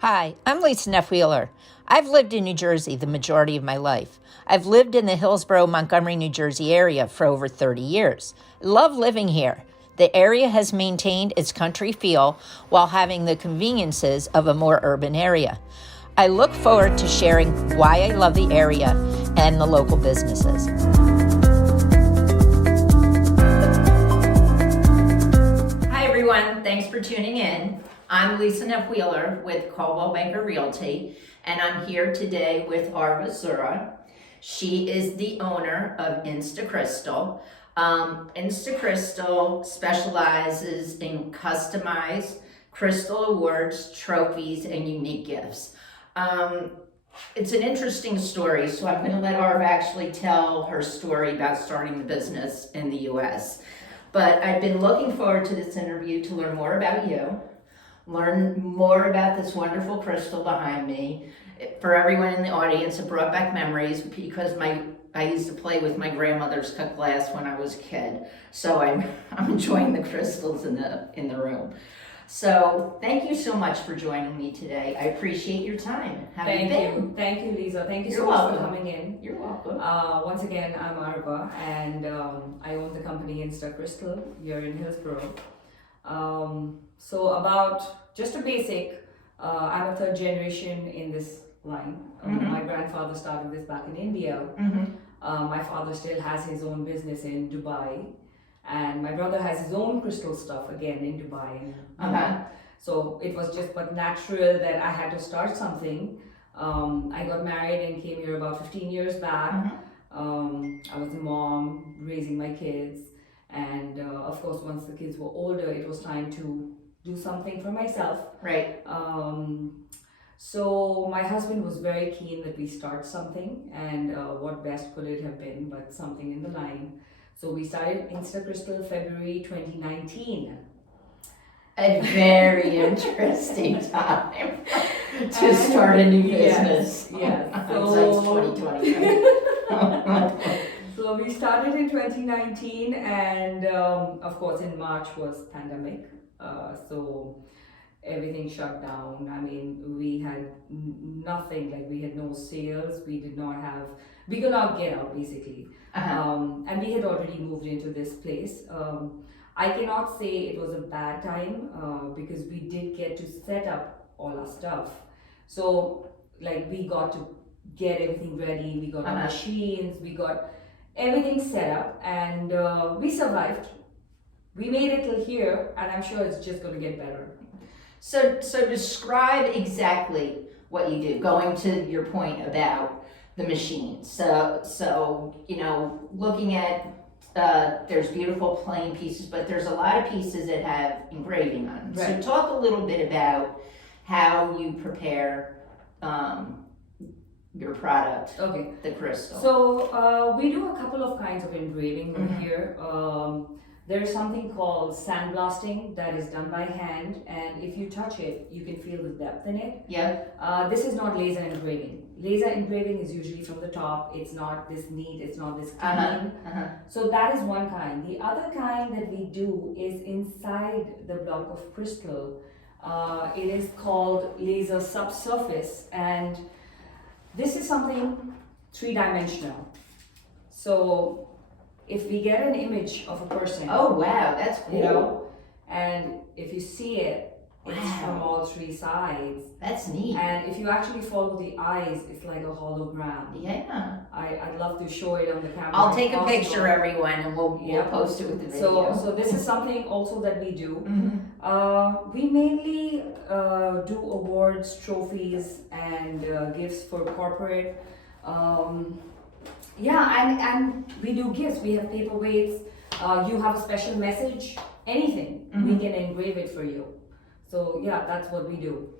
Hi, I'm Lisa Neff-Wheeler. I've lived in New Jersey the majority of my life. I've lived in the Hillsborough, Montgomery, New Jersey area for over 30 years. I love living here. The area has maintained its country feel while having the conveniences of a more urban area. I look forward to sharing why I love the area and the local businesses. Hi everyone, thanks for tuning in. I'm Lisa Neff-Wheeler with Coldwell Banker Realty, and I'm here today with Arva Sura. She is the owner of Insta Crystal. Insta Crystal specializes in customized crystal awards, trophies, and unique gifts. It's an interesting story, so I'm going to let Arva actually tell her story about starting the business in the U.S. But I've been looking forward to this interview to learn more about you, learn more about this wonderful crystal behind me. For everyone in the audience, it brought back memories because I used to play with my grandmother's cut glass when I was a kid. So I'm enjoying the crystals in the room. So thank you so much for joining me today. I appreciate your time. Thank you, Lisa. Thank you You're so welcome. much for coming in. You're welcome. Once again, I'm Arva, and I own the company Insta Crystal here in Hillsborough. So about just a basic, I'm a third generation in this line. My grandfather started this back in India. My father still has his own business in Dubai, and my brother has his own crystal stuff again in Dubai. So it was just but natural that I had to start something. I got married and came here about 15 years back. I was a mom raising my kids, and of course once the kids were older it was time to do something for myself. Right. So my husband was very keen that we start something, and what best could it have been but something in the line. So we started Insta Crystal February 2019. A very interesting time to start a new business. Yes. Hindsight's 2020. So we started in 2019, and of course in March was pandemic. So everything shut down. I mean, we had nothing, like we had no sales, we could not get out basically. And we had already moved into this place. I cannot say it was a bad time because we did get to set up all our stuff. So like we got to get everything ready, we got our machines, we got everything set up, and we survived. We made it till here, and I'm sure it's just going to get better. So describe exactly what you do, going to your point about the machines. So looking at, there's beautiful plain pieces, but there's a lot of pieces that have engraving on them. Right. So talk a little bit about how you prepare your product, Okay. the crystal. So we do a couple of kinds of engraving over here. There is something called sandblasting that is done by hand, and if you touch it, you can feel the depth in it. Yeah. This is not laser engraving. Laser engraving is usually from the top. It's not this neat, it's not this clean. So that is one kind. The other kind that we do is inside the block of crystal. It is called laser subsurface, and this is something three-dimensional. So if we get an image of a person, Oh wow, that's cool. And if you see it, it's from all three sides. That's neat. And if you actually follow the eyes, it's like a hologram. Yeah. I'd love to show it on the camera. I'll take a picture, everyone, and we'll post it with the video. So this is something also that we do. We mainly do awards, trophies, and gifts for corporate. And we do gifts. We have paperweights. You have a special message, anything, we can engrave it for you. So yeah, that's what we do.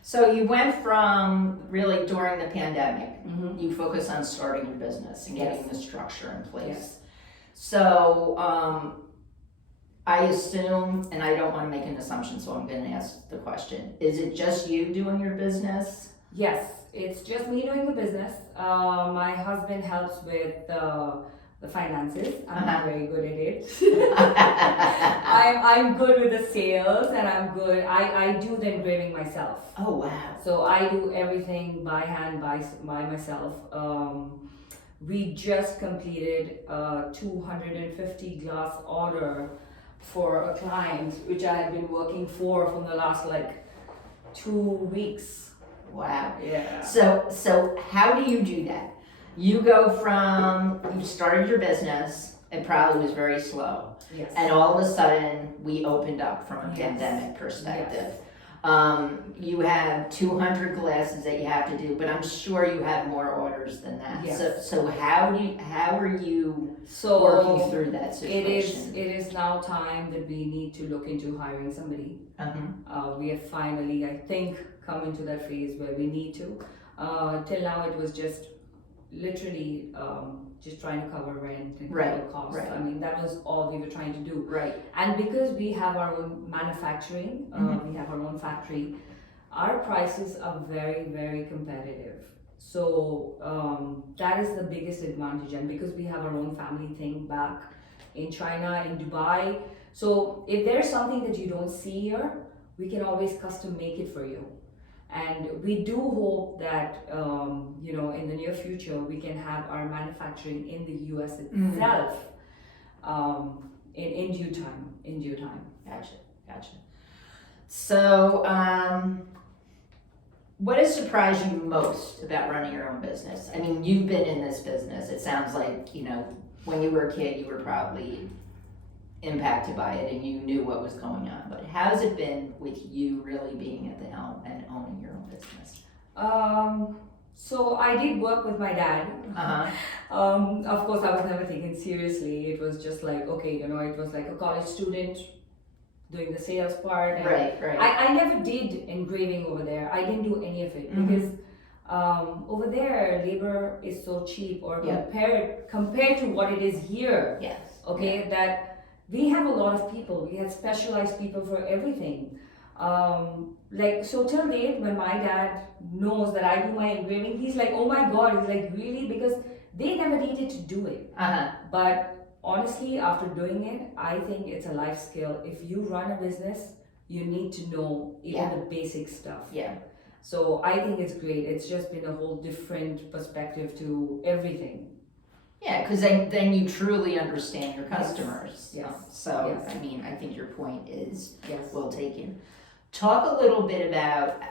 So you went from really during the pandemic, you focus on starting your business and getting the structure in place. Yes. So I assume, and I don't want to make an assumption, so I'm going to ask the question, is it just you doing your business? Yes, it's just me doing the business. My husband helps with the finances. I'm Uh-huh. not very good at it. I'm good with the sales, and I'm good. I do the engraving myself. Oh, wow. So I do everything by hand, by myself. We just completed a 250 glass order for a client, which I had been working for from the last like 2 weeks. Wow. Yeah. So how do you do that? You go from, you started your business, it probably was very slow. Yes. And all of a sudden, we opened up from a Yes. pandemic perspective. Yes. You have 200 glasses that you have to do, but I'm sure you have more orders than that. Yes. So how are you So working through that situation? it is now time that we need to look into hiring somebody. Uh-huh. We have finally, I think, come into that phase where we need to. Till now, it was just literally just trying to cover rent and cover Right, costs. right. I mean, that was all we were trying to do. Right. And because we have our own manufacturing, Mhm. we have our own factory, our prices are very, very competitive. So that is the biggest advantage. And because we have our own family thing back in China, in Dubai, so if there's something that you don't see here, we can always custom make it for you. And we do hope that, in the near future, we can have our manufacturing in the US itself in due time. In due time. Gotcha. So, what has surprised you most about running your own business? I mean, you've been in this business. It sounds like, when you were a kid, you were probably impacted by it and you knew what was going on. But how's it been with you really being at the helm and owning your own business? So I did work with my dad. Uh-huh. Of course, I was never taken seriously. It was just like, okay, it was like a college student doing the sales part. And Right. I never did engraving over there. I didn't do any of it because over there, labor is so cheap, or compared to what it is here. Yes. Okay, that we have a lot of people. We have specialized people for everything. So till date, when my dad knows that I do my engraving, he's like, oh my God, he's like, really? Because they never needed to do it. Uh-huh. But honestly, after doing it, I think it's a life skill. If you run a business, you need to know even the basic stuff. Yeah. So I think it's great. It's just been a whole different perspective to everything. Yeah, because then you truly understand your customers. Yes. So, Yes. I mean, I think your point is Yes. well taken. Talk a little bit about,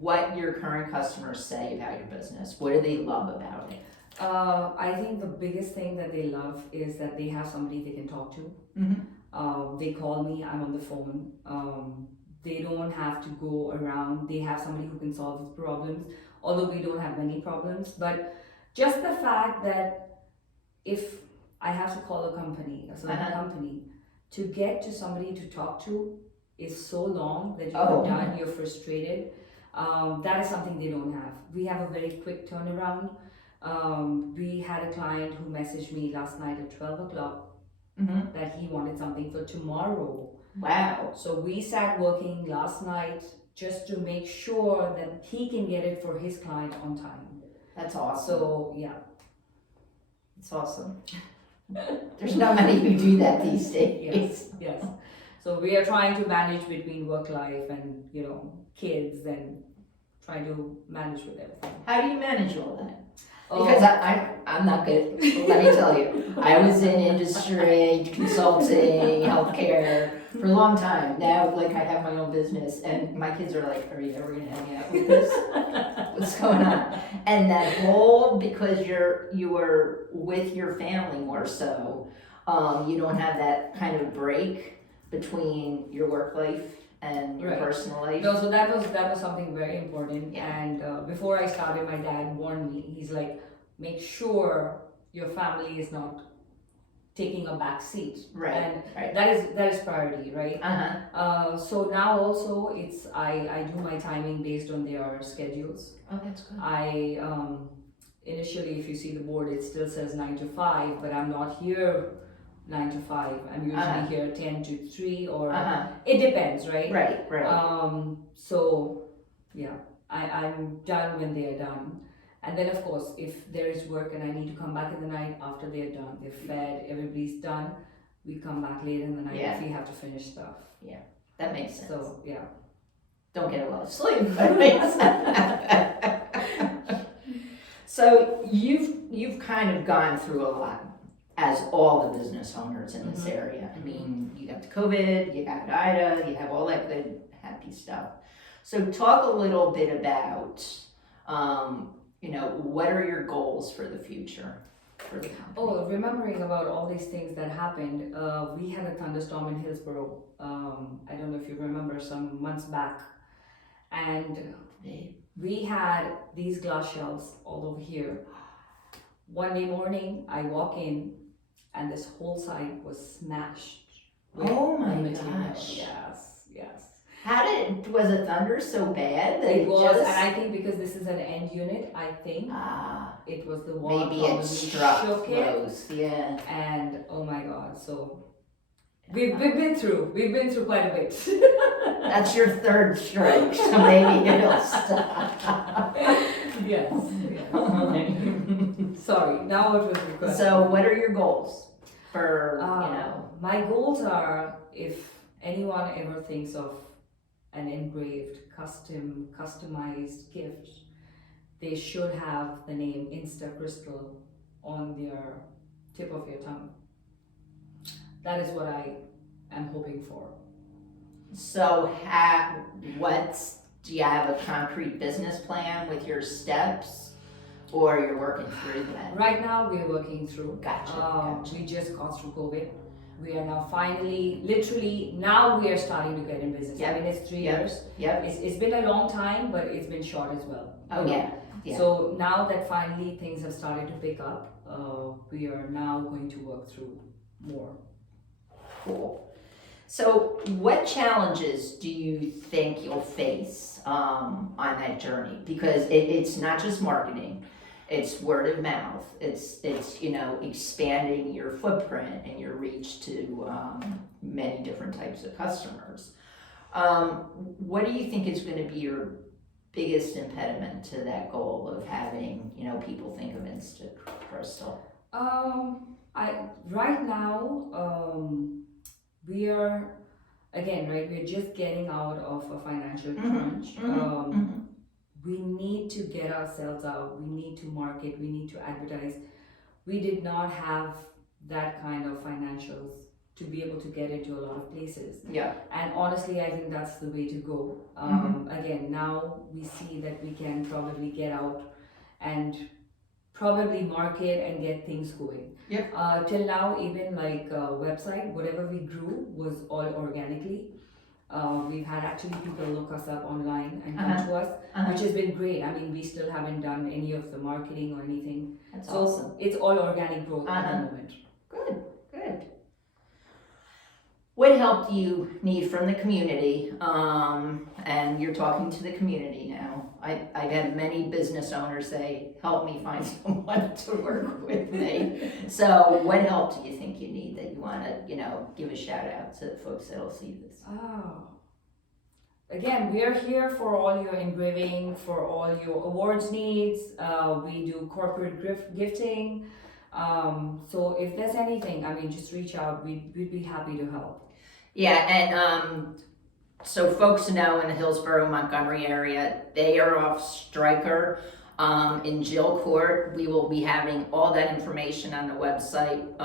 what your current customers say about your business. What do they love about it? I think the biggest thing that they love is that they have somebody they can talk to. Mm-hmm. They call me, I'm on the phone. They don't have to go around. They have somebody who can solve the problems, although we don't have many problems. But just the fact that if I have to call a company, a certain company, to get to somebody to talk to is so long that you're done, you're frustrated. That is something they don't have. We have a very quick turnaround. We had a client who messaged me last night at 12 o'clock that he wanted something for tomorrow. Wow. So we sat working last night just to make sure that he can get it for his client on time. That's awesome. So, yeah. It's awesome. There's not many who do that these days. Yes. So we are trying to manage between work life and, kids, and trying to manage with everything. How do you manage all that? Because I'm not good. Let me tell you, I was in industry, consulting, healthcare for a long time. Now, I have my own business, and my kids are like, "Are you ever gonna hang out with this? What's going on?" And that whole, because you are with your family more so, you don't have that kind of break between your work life and your personal life. No, so that was something very important. And before I started, my dad warned me. He's like, make sure your family is not taking a back seat. Right. And that is priority, right? So now also I do my timing based on their schedules. Oh, that's good. I initially, if you see the board, it still says 9 to 5, but I'm not here 9 to 5. I'm usually here 10 to 3, or it depends, right? Right. So yeah, I'm done when they're done. And then of course, if there is work and I need to come back in the night after they're done, they're fed, everybody's done, we come back late in the night Yeah. if we have to finish stuff. That makes sense. So yeah. Don't get a lot of sleep. That makes sense. So you've kind of gone through a lot, as all the business owners in this area. I mean, you got the COVID, you got Ida, you have all that good, happy stuff. So talk a little bit about, what are your goals for the future for the company? Oh, remembering about all these things that happened, we had a thunderstorm in Hillsborough. I don't know if you remember, some months back. And we had these glass shelves all over here. One day morning, I walk in and this whole side was smashed. Oh my material. gosh. Yes. Was it thunder so bad that It was, just... and I think because this is an end unit, it was the wall maybe probably it struck shook it. those, yeah. And oh my God, so we've been through quite a bit. That's your third strike, so maybe it'll stop. Yes. Sorry, now it was requested. So what are your goals for, My goals are, if anyone ever thinks of an engraved, customized gift, they should have the name Insta Crystal on their tip of your tongue. That is what I am hoping for. So do you have a concrete business plan with your steps, or you're working through that? Right now we're working through. Gotcha. We just got through COVID. We are now finally, literally, now we are starting to get in business. Yep. I mean, it's 3 years. Yep. It's been a long time, but it's been short as well. Oh yeah. So now that finally things have started to pick up, we are now going to work through more. Cool. So what challenges do you think you'll face on that journey? Because it's not just marketing, it's word of mouth, it's expanding your footprint and your reach to many different types of customers. What do you think is going to be your biggest impediment to that goal of having people think of Insta Crystal? Right now, we're just getting out of a financial crunch. We need to get ourselves out, we need to market, we need to advertise. We did not have that kind of financials to be able to get into a lot of places. Yeah. And honestly, I think that's the way to go. Again, now we see that we can probably get out and probably market and get things going. Yep. Till now, even like website, whatever we grew was all organically. We've had actually people look us up online and come to us, which has been great. I mean, we still haven't done any of the marketing or anything. That's so awesome. It's all organic growth at the moment. Good. What help do you need from the community? And you're talking to the community now. I've had many business owners say, help me find someone to work with me. So what help do you think you need that you want to, give a shout out to the folks that'll see this? Again, we are here for all your engraving, for all your awards needs. We do corporate gifting. So if there's anything, just reach out. We'd be happy to help. Yeah, and so folks know in the Hillsborough, Montgomery area, they are off striker in Jill Court. We will be having all that information on the website,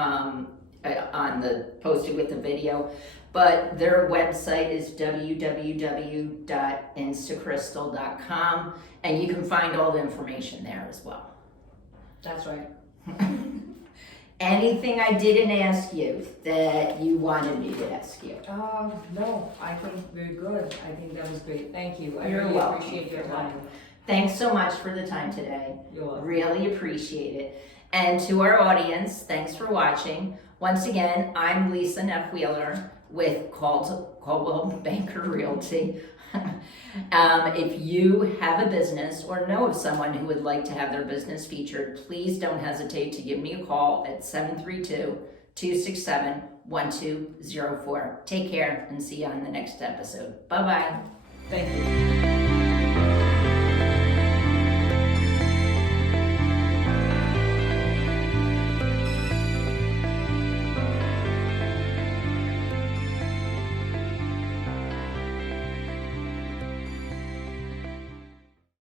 posted with the video. But their website is www.instacrystal.com, and you can find all the information there as well. That's right. Anything I didn't ask you that you wanted me to ask you? No, I think we're good. I think that was great. Thank you. I You're really welcome. appreciate your time. Thanks so much for the time today. You're welcome. Really appreciate it. And to our audience, thanks for watching. Once again, I'm Lisa Neff-Wheeler with Coldwell Banker Realty. If you have a business or know of someone who would like to have their business featured, please don't hesitate to give me a call at 732-267-1204. Take care and see you on the next episode. Bye-bye. Thank you.